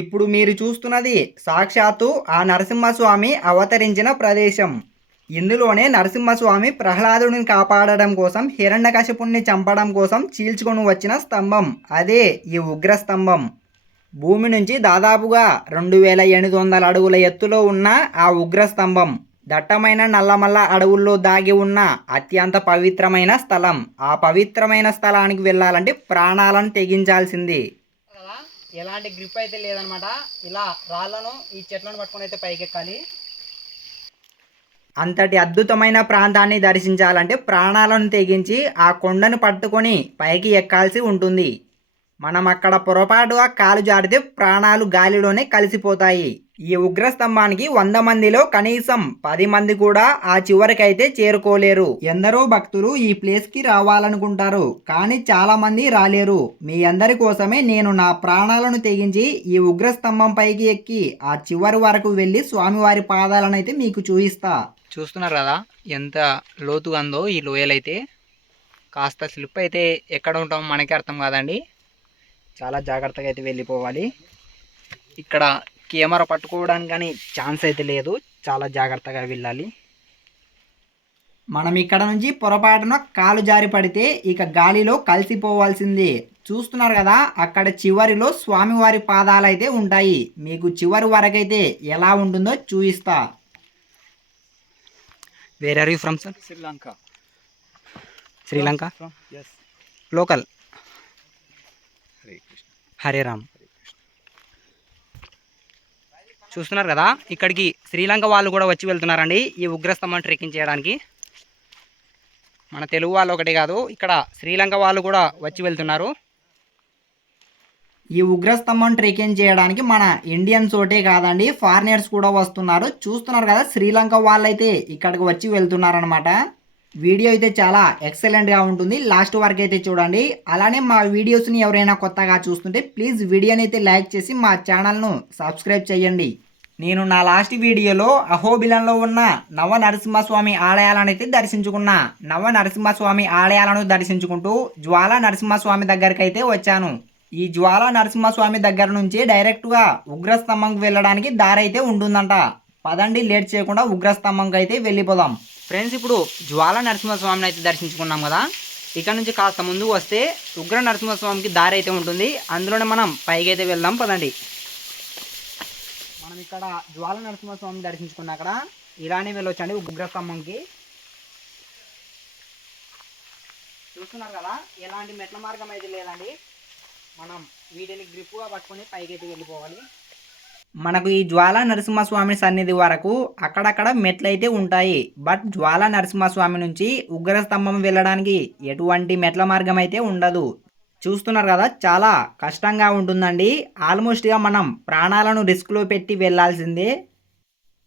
ఇప్పుడు మీరు చూస్తున్నది సాక్షాత్తు ఆ నరసింహస్వామి అవతరించిన ప్రదేశం. ఇందులోనే నరసింహస్వామి ప్రహ్లాదుడిని కాపాడడం కోసం, హిరణ్యకశిపుణ్ణి చంపడం కోసం చీల్చుకొని వచ్చిన స్తంభం అదే ఈ ఉగ్రస్తంభం. భూమి నుంచి దాదాపుగా 2800 అడుగుల ఎత్తులో ఉన్న ఆ ఉగ్రస్తంభం దట్టమైన నల్లమల్ల అడవుల్లో దాగి ఉన్న అత్యంత పవిత్రమైన స్థలం. ఆ పవిత్రమైన స్థలానికి వెళ్ళాలంటే ప్రాణాలను తెగించాల్సింది. ఎలాంటి గ్రిప్ అయితే లేదనమాట. ఇలా రాళ్లను ఈ చెట్లను పట్టుకొని అయితే పైకెక్కాలి. అంతటి అద్భుతమైన ప్రాంతాన్ని దర్శించాలంటే ప్రాణాలను తెగించి ఆ కొండను పట్టుకొని పైకి ఎక్కాల్సి ఉంటుంది. మనం అక్కడ పొరపాటుగా కాలు జారితే ప్రాణాలు గాలిలోనే కలిసిపోతాయి. ఈ ఉగ్రస్తంభానికి 100 మందిలో కనీసం 10 మంది కూడా ఆ చివరికైతే చేరుకోలేరు. ఎందరో భక్తులు ఈ ప్లేస్కి రావాలనుకుంటారు, కానీ చాలా మంది రాలేరు. మీ అందరి కోసమే నేను నా ప్రాణాలను తెగించి ఈ ఉగ్రస్తంభం పైకి ఎక్కి ఆ చివరి వరకు వెళ్ళి స్వామివారి పాదాలను అయితే మీకు చూపిస్తా. చూస్తున్నారు కదా ఎంత లోతుగా ఉందో ఈ లోయలైతే. కాస్త స్లిప్ అయితే ఎక్కడ ఉంటాం మనకే అర్థం కాదండి. చాలా జాగ్రత్తగా అయితే వెళ్ళిపోవాలి. ఇక్కడ కెమెరా పట్టుకోవడానికి కానీ ఛాన్స్ అయితే లేదు. చాలా జాగ్రత్తగా వెళ్ళాలి. మనం ఇక్కడ నుంచి పొరపాటున కాలు జారి పడితే ఇక గాలిలో కలిసిపోవాల్సిందే. చూస్తున్నారు కదా అక్కడ చివరిలో స్వామివారి పాదాలు అయితే ఉంటాయి. మీకు చివరి వరకైతే ఎలా ఉంటుందో చూపిస్తా. Where are you from sir? Sri Lanka. Sri Lanka? Yes. Local. Hare Krishna. Hare Ram. చూస్తున్నారు కదా ఇక్కడికి శ్రీలంక వాళ్ళు కూడా వచ్చి వెళ్తున్నారండి ఈ ఉగ్రస్తంభం ట్రెక్కింగ్ చేయడానికి. మన తెలుగు వాళ్ళు ఒకటే కాదు, ఇక్కడ శ్రీలంక వాళ్ళు కూడా వచ్చి వెళ్తున్నారు. ఈ ఉగ్రస్తంభం ట్రెక్కింగ్ చేయడానికి మన ఇండియన్స్ ఒకటే కాదండి, ఫారినర్స్ కూడా వస్తున్నారు. చూస్తున్నారు కదా శ్రీలంక వాళ్ళైతే ఇక్కడికి వచ్చి వెళ్తున్నారనమాట. వీడియో అయితే చాలా ఎక్సలెంట్గా ఉంటుంది, లాస్ట్ వరకు అయితే చూడండి. అలానే మా వీడియోస్ని ఎవరైనా కొత్తగా చూస్తుంటే ప్లీజ్ వీడియోని అయితే లైక్ చేసి మా ఛానల్ను సబ్స్క్రైబ్ చేయండి. నేను నా లాస్ట్ వీడియోలో అహోబిలంలో ఉన్న నవ నరసింహస్వామి ఆలయాలను అయితే దర్శించుకున్నా. నవ నరసింహస్వామి ఆలయాలను దర్శించుకుంటూ జ్వాలా నరసింహస్వామి దగ్గరికి అయితే వచ్చాను. ఈ జ్వాలా నరసింహస్వామి దగ్గర నుంచి డైరెక్ట్గా ఉగ్రస్తంభంకి వెళ్ళడానికి దారి అయితే ఉంటుందంట. పదండి లేట్ చేయకుండా ఉగ్రస్తంభంకి అయితే వెళ్ళిపోదాం. ఫ్రెండ్స్ ఇప్పుడు జ్వాలా నరసింహస్వామిని అయితే దర్శించుకున్నాం కదా, ఇక్కడ నుంచి కాస్త ముందుకు వస్తే ఉగ్ర నరసింహస్వామికి దారి అయితే ఉంటుంది. అందులోనే మనం పైకి అయితే వెళ్దాం పదండి. మనం ఇక్కడ జ్వాలా నరసింహస్వామిని దర్శించుకున్నా అక్కడ ఇలానే వెళ్ళొచ్చండి ఉగ్రస్తంభంకి. చూస్తున్నారు కదా ఎలాంటి మెట్ల మార్గం అయితే లేదండి. మనం వీటిని గ్రిప్పుగా పట్టుకొని పైకి అయితే వెళ్ళిపోవాలి. మనకు ఈ జ్వాలా నరసింహస్వామి సన్నిధి వరకు అక్కడక్కడ మెట్లయితే ఉంటాయి. బట్ జ్వాలా నరసింహస్వామి నుంచి ఉగ్రస్తంభం వెళ్ళడానికి ఎటువంటి మెట్ల మార్గం అయితే ఉండదు. చూస్తున్నారు కదా చాలా కష్టంగా ఉంటుందండి. ఆల్మోస్ట్గా మనం ప్రాణాలను రిస్క్లో పెట్టి వెళ్ళాల్సిందే.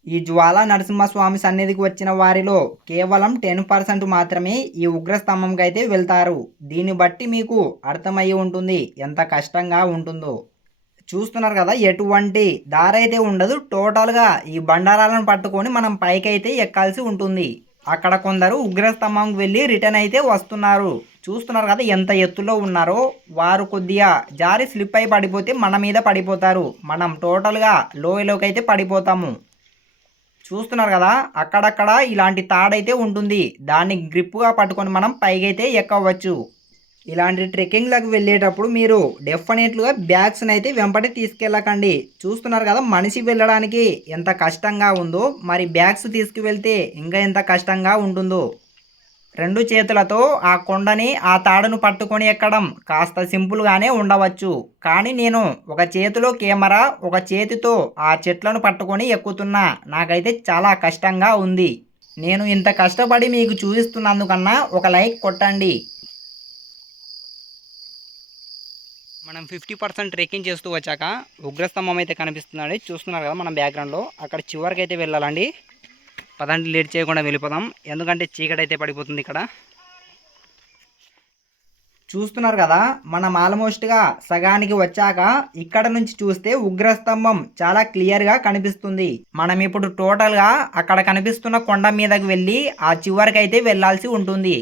ఈ జ్వాలా నరసింహస్వామి సన్నిధికి వచ్చిన వారిలో కేవలం 10% మాత్రమే ఈ ఉగ్రస్తంభంకి అయితే వెళ్తారు. దీన్ని బట్టి మీకు అర్థమయ్యి ఉంటుంది ఎంత కష్టంగా ఉంటుందో. చూస్తున్నారు కదా ఎటువంటి దారి అయితే ఉండదు. టోటల్గా ఈ బండారాలను పట్టుకొని మనం పైకి అయితే ఎక్కాల్సి ఉంటుంది. అక్కడ కొందరు ఉగ్రస్తంభంకి వెళ్ళి రిటర్న్ అయితే వస్తున్నారు. చూస్తున్నారు కదా ఎంత ఎత్తులో ఉన్నారో. వారు కొద్దిగా జారి స్లిప్ అయి పడిపోతే మన మీద పడిపోతారు. మనం టోటల్గా లోయలోకి అయితే పడిపోతాము. చూస్తున్నారు కదా అక్కడక్కడ ఇలాంటి తాడైతే ఉంటుంది. దాన్ని గ్రిప్గా పట్టుకొని మనం పైకైతే ఎక్కవచ్చు. ఇలాంటి ట్రెక్కింగ్లకు వెళ్ళేటప్పుడు మీరు డెఫినెట్గా బ్యాగ్స్ని అయితే వెంపటి తీసుకెళ్ళకండి. చూస్తున్నారు కదా మనిషి వెళ్ళడానికి ఎంత కష్టంగా ఉందో, మరి బ్యాగ్స్ తీసుకువెళ్తే ఇంకా ఎంత కష్టంగా ఉంటుందో. 2 చేతులతో ఆ కొండని ఆ తాడును పట్టుకొని ఎక్కడం కాస్త సింపుల్గానే ఉండవచ్చు, కానీ నేను ఒక చేతిలో కెమెరా ఒక చేతితో ఆ చెట్లను పట్టుకొని ఎక్కుతున్నా. నాకైతే చాలా కష్టంగా ఉంది. నేను ఇంత కష్టపడి మీకు చూపిస్తున్నందుకన్నా ఒక లైక్ కొట్టండి. మనం 50% ట్రెక్కింగ్ చేస్తూ వచ్చాక ఉగ్రస్తంభం అయితే కనిపిస్తుందండి. చూస్తున్నారు కదా మన బ్యాక్గ్రౌండ్లో. అక్కడ చివరికి అయితే వెళ్ళాలండి. పదండి లేట్ చేయకుండా వెళ్ళిపోదాం, ఎందుకంటే చీకటి అయితే పడిపోతుంది ఇక్కడ. చూస్తున్నారు కదా మనం ఆల్మోస్ట్గా సగానికి వచ్చాక ఇక్కడ నుంచి చూస్తే ఉగ్రస్తంభం చాలా క్లియర్గా కనిపిస్తుంది. మనం ఇప్పుడు టోటల్గా అక్కడ కనిపిస్తున్న కొండ మీదకి వెళ్ళి ఆ చివరికి అయితే వెళ్ళాల్సి ఉంటుంది.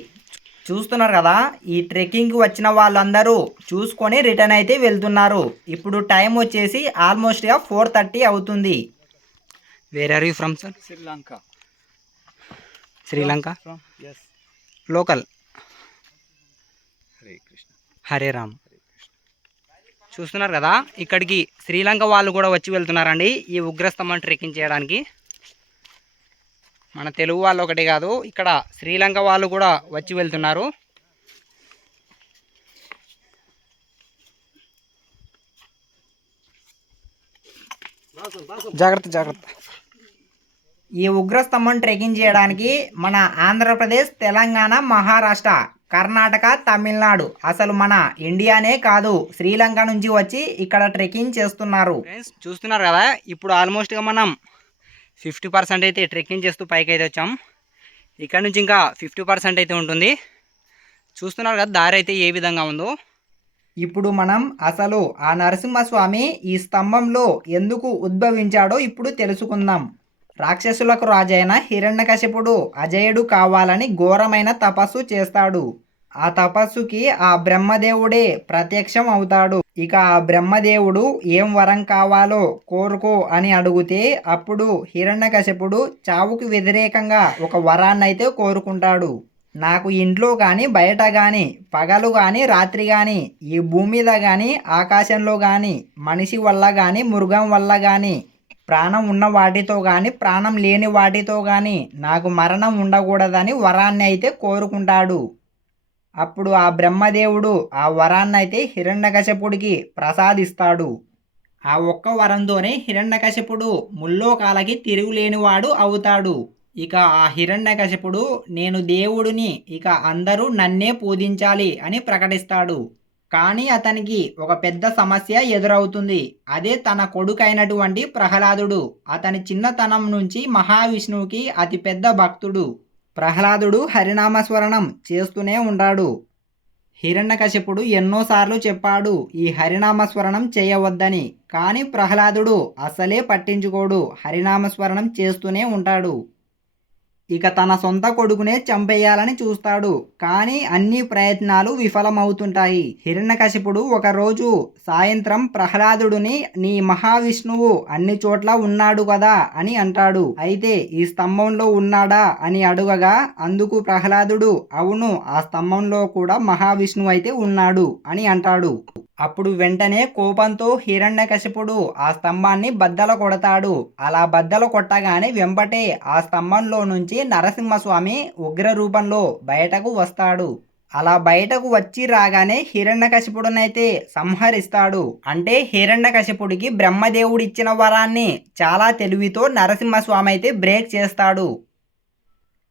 చూస్తున్నారు కదా, ఈ ట్రెక్కింగ్కి వచ్చిన వాళ్ళందరూ చూసుకొని రిటర్న్ అయితే వెళ్తున్నారు. ఇప్పుడు టైం వచ్చేసి ఆల్మోస్ట్గా 4:30 అవుతుంది. Where are you from sir? Sri Lanka. Sri Lanka. Yes. Local. Hare Krishna. Hare Ram. చూస్తున్నారు కదా, ఇక్కడికి శ్రీలంక వాళ్ళు కూడా వచ్చి వెళ్తున్నారండి ఈ ఉగ్రస్తంభం ట్రెక్కింగ్ చేయడానికి. మన తెలుగు వాళ్ళు ఒకటే కాదు, ఇక్కడ శ్రీలంక వాళ్ళు కూడా వచ్చి వెళ్తున్నారు. జాగ్రత్త జాగ్రత్త. ఈ ఉగ్రస్తంభం ట్రెక్కింగ్ చేయడానికి మన ఆంధ్రప్రదేశ్, తెలంగాణ, మహారాష్ట్ర, కర్ణాటక, తమిళనాడు, అసలు మన ఇండియానే కాదు శ్రీలంక నుంచి వచ్చి ఇక్కడ ట్రెక్కింగ్ చేస్తున్నారు. ఫ్రెండ్స్ చూస్తున్నారు కదా, ఇప్పుడు ఆల్మోస్ట్గా మనం 50% అయితే ట్రెక్కింగ్ చేస్తూ పైకి అయితే వచ్చాం. ఇక్కడ నుంచి ఇంకా 50% అయితే ఉంటుంది. చూస్తున్నారు కదా దారి అయితే ఏ విధంగా ఉందో. ఇప్పుడు మనం అసలు ఆ నరసింహస్వామి ఈ స్తంభంలో ఎందుకు ఉద్భవించాడో ఇప్పుడు తెలుసుకుందాం. రాక్షసులకు రాజైన హిరణ్యకశిపుడు అజయుడు కావాలని ఘోరమైన తపస్సు చేస్తాడు. ఆ తపస్సుకి ఆ బ్రహ్మదేవుడే ప్రత్యక్షం అవుతాడు. ఇక ఆ బ్రహ్మదేవుడు ఏం వరం కావాలో కోరుకో అని అడిగితే అప్పుడు హిరణ్యకశిపుడు చావుకి వ్యతిరేకంగా ఒక వరాన్ని అయితే కోరుకుంటాడు. నాకు ఇంట్లో కానీ బయట కానీ పగలు కానీ రాత్రి కానీ ఈ భూమి మీద కానీ ఆకాశంలో కానీ మనిషి వల్ల కానీ మృగం వల్ల కానీ ప్రాణం ఉన్న వాటితో కానీ ప్రాణం లేని వాటితో కానీ నాకు మరణం ఉండకూడదని వరాన్ని అయితే కోరుకుంటాడు. అప్పుడు ఆ బ్రహ్మదేవుడు ఆ వరాన్ని అయితే హిరణ్యకశిపుడికి ప్రసాదిస్తాడు. ఆ ఒక్క వరంతోనే హిరణ్యకశిపుడు ముల్లోకాలకి తిరుగులేనివాడు అవుతాడు. ఇక ఆ హిరణ్యకశిపుడు నేను దేవుడిని, ఇక అందరూ నన్నే పూజించాలి అని ప్రకటిస్తాడు. కానీ అతనికి ఒక పెద్ద సమస్య ఎదురవుతుంది. అదే తన కొడుకైనటువంటి ప్రహ్లాదుడు. అతని చిన్నతనం నుంచి మహావిష్ణువుకి అతిపెద్ద భక్తుడు. ప్రహ్లాదుడు హరినామస్మరణం చేస్తూనే ఉంటాడు. హిరణ్యకశిపుడు ఎన్నోసార్లు చెప్పాడు ఈ హరినామస్మరణం చేయవద్దని. కానీ ప్రహ్లాదుడు అసలే పట్టించుకోడు, హరినామస్మరణం చేస్తూనే ఉంటాడు. ఇక తన సొంత కొడుకునే చంపేయాలని చూస్తాడు. కానీ అన్ని ప్రయత్నాలు విఫలమవుతుంటాయి. హిరణ్యకశిపుడు ఒకరోజు సాయంత్రం ప్రహ్లాదుడిని నీ మహావిష్ణువు అన్ని చోట్ల ఉన్నాడు కదా అని అంటాడు. అయితే ఈ స్తంభంలో ఉన్నాడా అని అడుగగా అందుకు ప్రహ్లాదుడు అవును, ఆ స్తంభంలో కూడా మహావిష్ణువు అయితే ఉన్నాడు అని అంటాడు. అప్పుడు వెంటనే కోపంతో హిరణ్యకశిపుడు ఆ స్తంభాన్ని బద్దలు కొడతాడు. అలా బద్దలు కొట్టగానే వెంబటే ఆ స్తంభంలో నుంచి నరసింహస్వామి ఉగ్ర రూపంలో బయటకు వస్తాడు. అలా బయటకు వచ్చి రాగానే హిరణ్యకశిపుడునైతే సంహరిస్తాడు. అంటే హిరణ్యకశిపుడికి బ్రహ్మదేవుడు ఇచ్చిన వరాన్ని చాలా తెలివితో నరసింహస్వామి అయితే బ్రేక్ చేస్తాడు.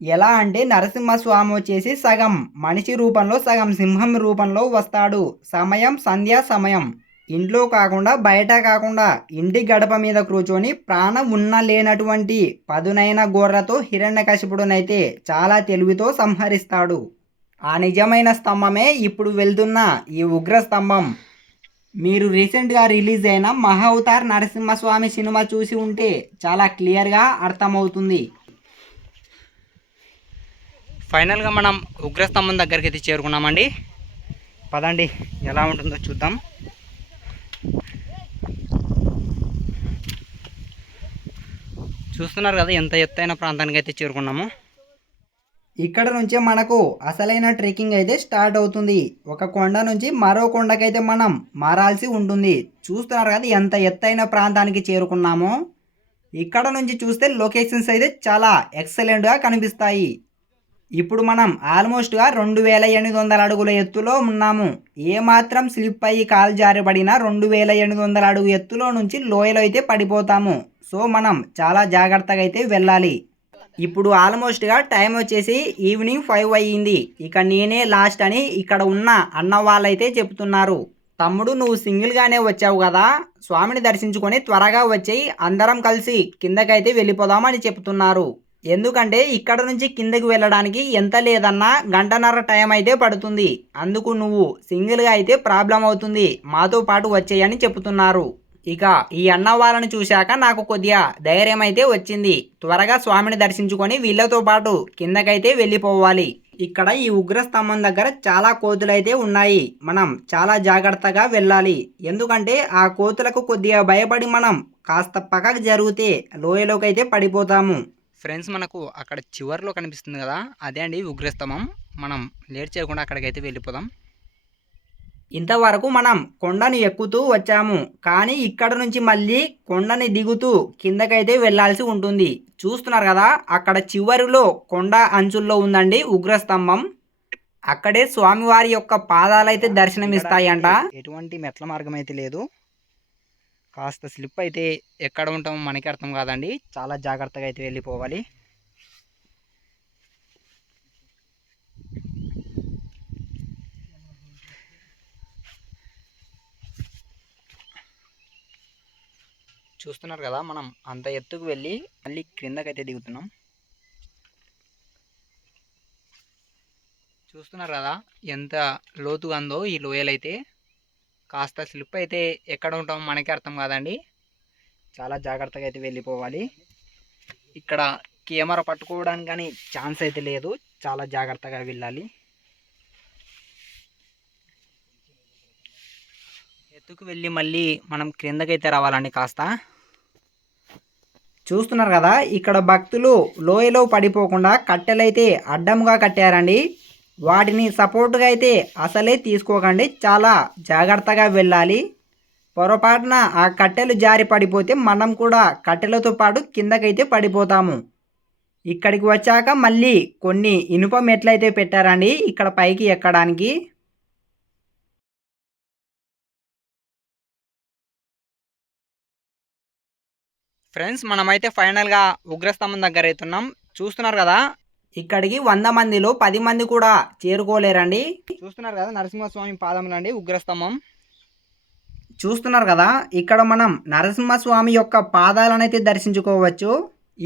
ఎలా అంటే నరసింహస్వామి వచ్చేసి సగం మనిషి రూపంలో సగం సింహం రూపంలో వస్తాడు. సమయం సంధ్యా సమయం. ఇంట్లో కాకుండా బయట కాకుండా ఇంటి గడప మీద కూర్చొని ప్రాణం ఉన్న లేనటువంటి పదునైన గోర్రతో హిరణ్యకశిపుడునైతే చాలా తెలివితో సంహరిస్తాడు. ఆ నిజమైన స్తంభమే ఇప్పుడు వెళ్తున్న ఈ ఉగ్ర స్తంభం. మీరు రీసెంట్గా రిలీజ్ అయిన మహావతార్ నరసింహస్వామి సినిమా చూసి ఉంటే చాలా క్లియర్గా అర్థమవుతుంది. ఫైనల్గా మనం ఉగ్రస్తంభం దగ్గరికి అయితే చేరుకున్నామండి. పదండి ఎలా ఉంటుందో చూద్దాం. చూస్తున్నారు కదా ఎంత ఎత్తైన ప్రాంతానికి అయితే చేరుకున్నాము. ఇక్కడ నుంచే మనకు అసలైన ట్రెక్కింగ్ అయితే స్టార్ట్ అవుతుంది. ఒక కొండ నుంచి మరో కొండకైతే మనం మారాల్సి ఉంటుంది. చూస్తున్నారు కదా ఎంత ఎత్తైన ప్రాంతానికి చేరుకున్నామో. ఇక్కడ నుంచి చూస్తే లొకేషన్స్ అయితే చాలా ఎక్సలెంట్గా కనిపిస్తాయి. ఇప్పుడు మనం ఆల్మోస్ట్గా 2800 అడుగుల ఎత్తులో ఉన్నాము. ఏమాత్రం స్లిప్ అయ్యి కాలు జారిపడినా 2800 అడుగు ఎత్తులో నుంచి లోయలో అయితే పడిపోతాము. సో మనం చాలా జాగ్రత్తగా అయితే వెళ్ళాలి. ఇప్పుడు ఆల్మోస్ట్గా టైం వచ్చేసి ఈవినింగ్ 5 అయ్యింది. ఇక నేనే లాస్ట్ అని ఇక్కడ ఉన్న అన్న వాళ్ళైతే చెప్తున్నారు. తమ్ముడు నువ్వు సింగిల్గానే వచ్చావు కదా, స్వామిని దర్శించుకొని త్వరగా వచ్చేయి, అందరం కలిసి కిందకైతే వెళ్ళిపోదామని చెప్తున్నారు. ఎందుకంటే ఇక్కడ నుంచి కిందకి వెళ్ళడానికి ఎంత లేదన్నా 1.5 గంట టైం అయితే పడుతుంది. అందుకు నువ్వు సింగిల్గా అయితే ప్రాబ్లం అవుతుంది, మాతో పాటు వచ్చేయని చెప్తున్నారు. ఇక ఈ అన్న వాళ్ళని చూశాక నాకు కొద్దిగా ధైర్యం అయితే వచ్చింది. త్వరగా స్వామిని దర్శించుకొని వీళ్ళతో పాటు కిందకైతే వెళ్ళిపోవాలి. ఇక్కడ ఈ ఉగ్రస్తంభం దగ్గర చాలా కోతులైతే ఉన్నాయి. మనం చాలా జాగ్రత్తగా వెళ్ళాలి. ఎందుకంటే ఆ కోతులకు కొద్దిగా భయపడి మనం కాస్త పక్కకు జరిగితే లోయలోకి అయితే పడిపోతాము. ఫ్రెండ్స్, మనకు అక్కడ చివర్లో కనిపిస్తుంది కదా, అదే అండి ఉగ్రస్తంభం. మనం లేట్ చేయకుండా అక్కడికైతే వెళ్ళిపోదాం. ఇంతవరకు మనం కొండను ఎక్కుతూ వచ్చాము, కానీ ఇక్కడ నుంచి మళ్ళీ కొండని దిగుతూ కిందకైతే వెళ్ళాల్సి ఉంటుంది. చూస్తున్నారు కదా, అక్కడ చివరిలో కొండ అంచుల్లో ఉందండి ఉగ్రస్తంభం. అక్కడే స్వామివారి యొక్క పాదాలైతే దర్శనమిస్తాయంట. ఎటువంటి మెట్ల మార్గం అయితే లేదు. కాస్త స్లిప్ అయితే ఎక్కడ ఉంటామో మనకి అర్థం కాదండి. చాలా జాగ్రత్తగా అయితే వెళ్ళిపోవాలి. చూస్తున్నారు కదా, మనం అంత ఎత్తుకు వెళ్ళి మళ్ళీ క్రిందకైతే దిగుతున్నాం. చూస్తున్నారు కదా ఎంత లోతుగా ఉందో ఈ లోయలైతే. కాస్త స్లిప్ అయితే ఎక్కడ ఉంటామో మనకి అర్థం కాదండి. చాలా జాగ్రత్తగా అయితే వెళ్ళిపోవాలి. ఇక్కడ కెమెరా పట్టుకోవడానికి కానీ ఛాన్స్ అయితే లేదు. చాలా జాగ్రత్తగా వెళ్ళాలి. ఎత్తుకు వెళ్ళి మళ్ళీ మనం క్రిందకైతే రావాలండి. కాస్త చూస్తున్నారు కదా, ఇక్కడ భక్తులు లోయలో పడిపోకుండా కట్టెలైతే అడ్డంగా కట్టారండి. వాటిని సపోర్ట్గా అయితే అసలే తీసుకోకండి. చాలా జాగ్రత్తగా వెళ్ళాలి. పొరపాటున ఆ కట్టెలు జారి పడిపోతే మనం కూడా కట్టెలతో పాటు కిందకైతే పడిపోతాము. ఇక్కడికి వచ్చాక మళ్ళీ కొన్ని ఇనుప మెట్లయితే పెట్టారండి ఇక్కడ పైకి ఎక్కడానికి. ఫ్రెండ్స్, మనమైతే ఫైనల్గా ఉగ్రస్తంభం దగ్గర అవుతున్నాం. చూస్తున్నారు కదా, ఇక్కడికి 100 మందిలో 10 మంది కూడా చేరుకోలేరండి. చూస్తున్నారు కదా, నరసింహస్వామి పాదములు అండి ఉగ్రస్తంభం. చూస్తున్నారు కదా, ఇక్కడ మనం నరసింహస్వామి యొక్క పాదాలను అయితే దర్శించుకోవచ్చు.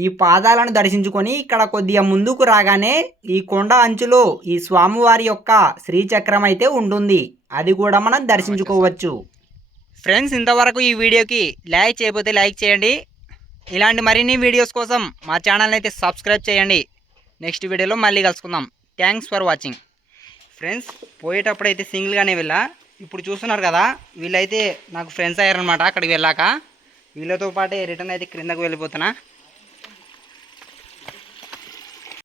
ఈ పాదాలను దర్శించుకొని ఇక్కడ కొద్దిగా ముందుకు రాగానే ఈ కొండ అంచులో ఈ స్వామివారి యొక్క శ్రీచక్రం అయితే ఉంటుంది. అది కూడా మనం దర్శించుకోవచ్చు. ఫ్రెండ్స్, ఇంతవరకు ఈ వీడియోకి లైక్ చేయకపోతే లైక్ చేయండి. ఇలాంటి మరిన్ని వీడియోస్ కోసం మా ఛానల్ని అయితే సబ్స్క్రైబ్ చేయండి. నెక్స్ట్ వీడియోలో మళ్ళీ కలుసుకుందాం. Thanks for watching. ఫ్రెండ్స్, పోయేటప్పుడు అయితే సింగిల్గానే వెళ్ళా. ఇప్పుడు చూస్తున్నారు కదా, వీళ్ళైతే నాకు ఫ్రెండ్స్ అయ్యారనమాట. అక్కడికి వెళ్ళాక వీళ్ళతో పాటే రిటర్న్ అయితే క్రిందకు వెళ్ళిపోతున్నా.